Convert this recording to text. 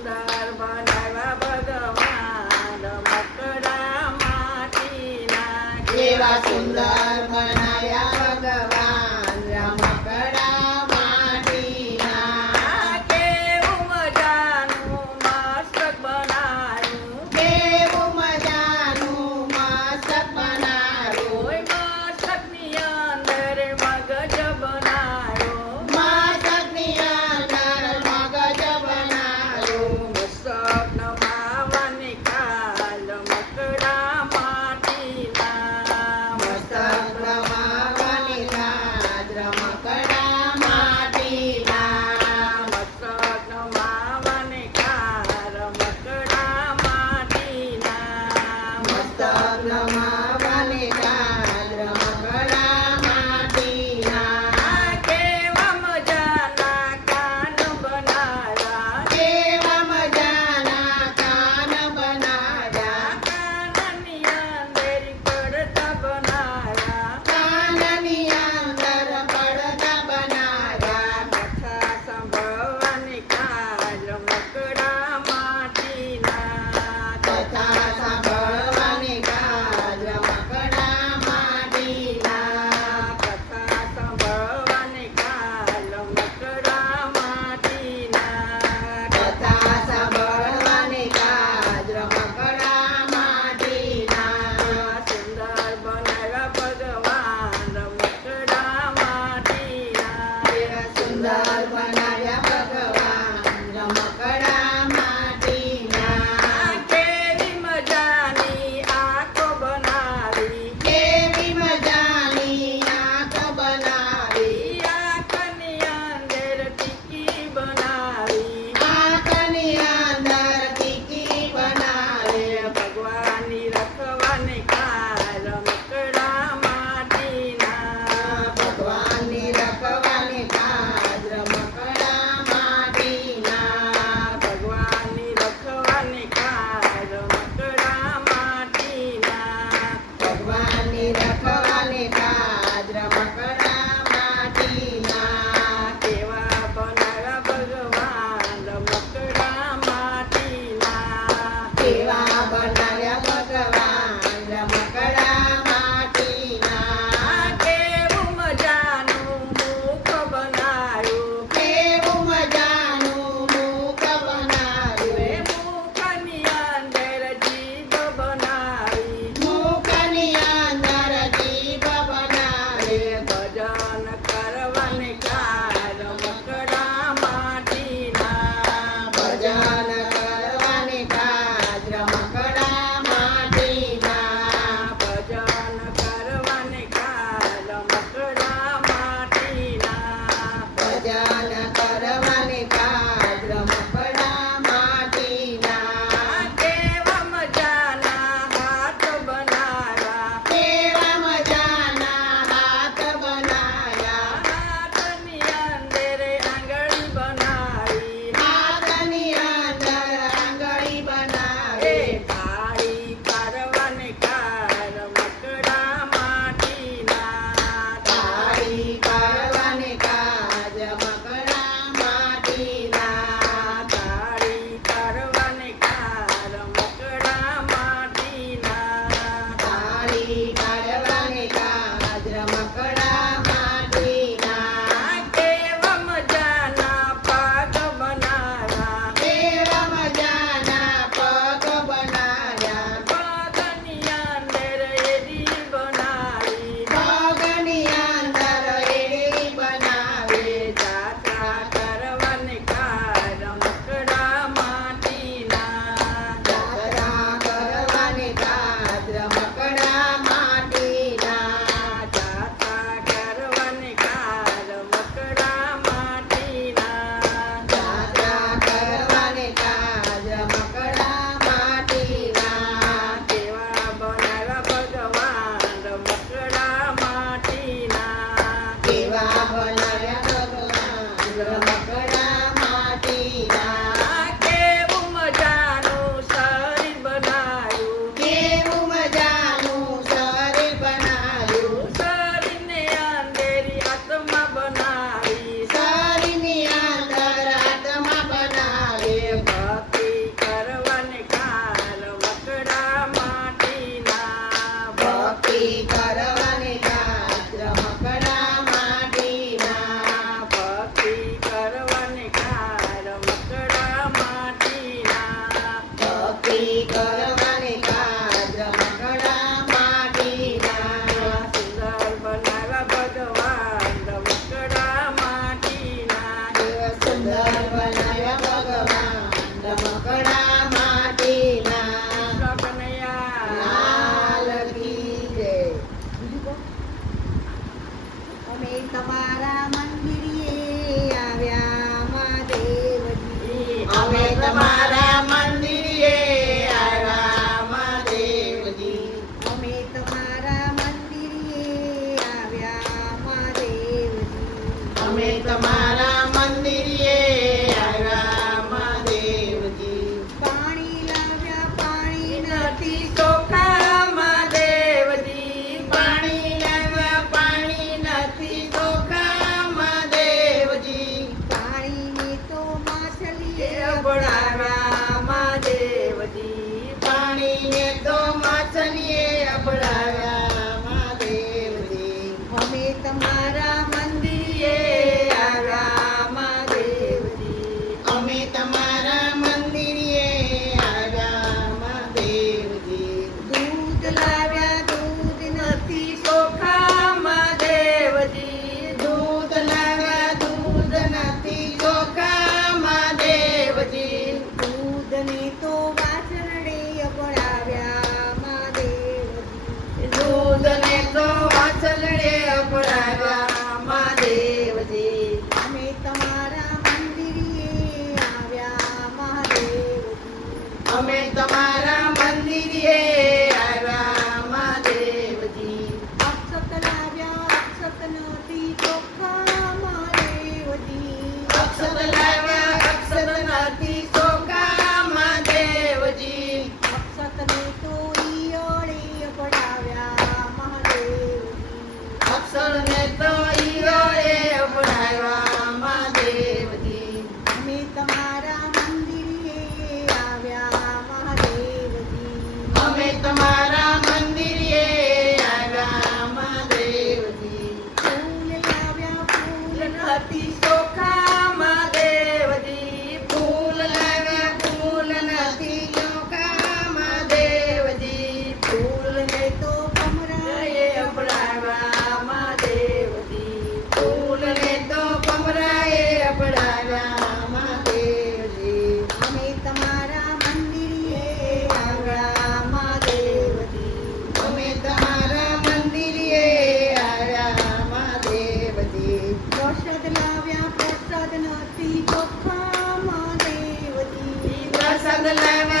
સુંદર બનાવ્યા ભગવાન રમકડા માટીના કેવા સુંદર બનાવ્યા ભગવાન રમકડા માટીના કેવું મજાનું મસ્તક બનાવ્યું કેવું મજાનું મસ્તક બનાવ્યું ઓય મસ્તકની અંદર મગજ બનાવ્યો મસ્તકની અંદર મગજ બનાવ્યું અમે તમારા મંદિરે આવ્યા મહાદેવજી. અક્ષત લાવ્યા અક્ષત નથી ચોખ્ખા મહાદેવજી. અક્ષત લાવ્યા અક્ષત નથી ચોખા મહાદેવજી. અક્ષતને તો ઈયળે પડાવ્યા મહાદેવજી. અક્ષરને તો ઈયળે અપનાવ્યા મહાદેવજી. અમે તમારા મંદિરે આવ્યા મહાદેવજી. અમે તમારા મંદિરે આવ્યા મહાદેવજી. ફૂલ લાવ્યા ફૂલ નથી ચોખા મહાદેવજી. ફૂલ લાવ્યા ફૂલ નથી ચોખા મહાદેવજી. ફૂલને તો કમરાએ અપડાવ્યા મહાદેવજી. ફૂલને તો કમરાએ અપડાવ્યા મહાદેવજી. અમે તમારા મંદિરે આવ્યા મહાદેવજી. અમે તમારા મંદિરે આવ્યા મહાદેવજી. પ્રસાદ લાવ્યા પ્રસાદ નથી ચોખ્ખા મહાદેવજી. પ્રસાદ લાવ્યા